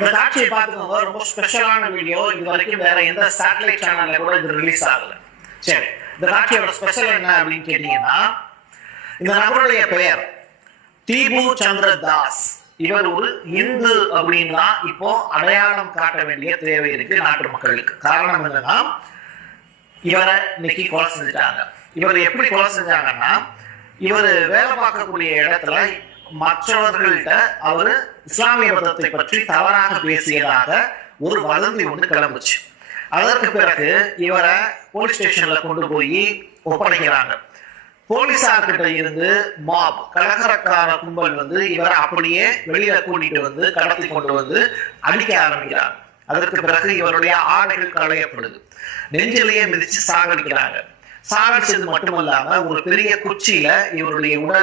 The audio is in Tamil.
இந்த காட்சியை பார்த்துக்கோங்க, ரொம்ப ஸ்பெஷலான வீடியோ. இது வரைக்கும் வேற எந்த சேட்டலைட் சேனல்ல கூட இது ரிலீஸ் ஆகல. சரி, இந்த காட்சியோட ஸ்பெஷல் என்ன அப்படின்னு கேட்டீங்கன்னா, இந்த நபருடைய பெயர் தீபு சந்திர தாஸ். இவர் ஒரு இந்து அப்படின்னா இப்போ அடையாளம் காட்ட வேண்டிய தேவை இருக்கு நாட்டு மக்களுக்கு. காரணம் என்னன்னா, இவரை இன்னைக்கு கொலை செஞ்சுட்டாங்க. இவர் எப்படி கொலை செஞ்சாங்கன்னா, இவர் வேலை பார்க்கக்கூடிய இடத்துல மற்றவர்கள்ட்ட அவரு இஸ்லாமிய மதத்தை பற்றி தவறாக பேசியதாக ஒரு வதந்தி ஒன்று கிளம்புச்சு. அதற்கு பிறகு இவரை போலீஸ் ஸ்டேஷன்ல கொண்டு போய் ஒப்படைக்கிறாங்க. போலீசார்கிட்ட இருந்து மாப் கலகரக்கார கும்பல் இவரை அப்படியே வெளியில கூட்டிட்டு கடத்தி கொண்டு அடிக்க ஆரம்பிக்கிறாங்க. அதற்கு பிறகு இவருடைய ஆடைகள் களையப்படுது, நெஞ்சிலேயே மிதிச்சு சாகடிக்கிறாங்க. சாகடிச்சது மட்டுமல்லாம ஒரு பெரிய குச்சியில இவருடைய உடல்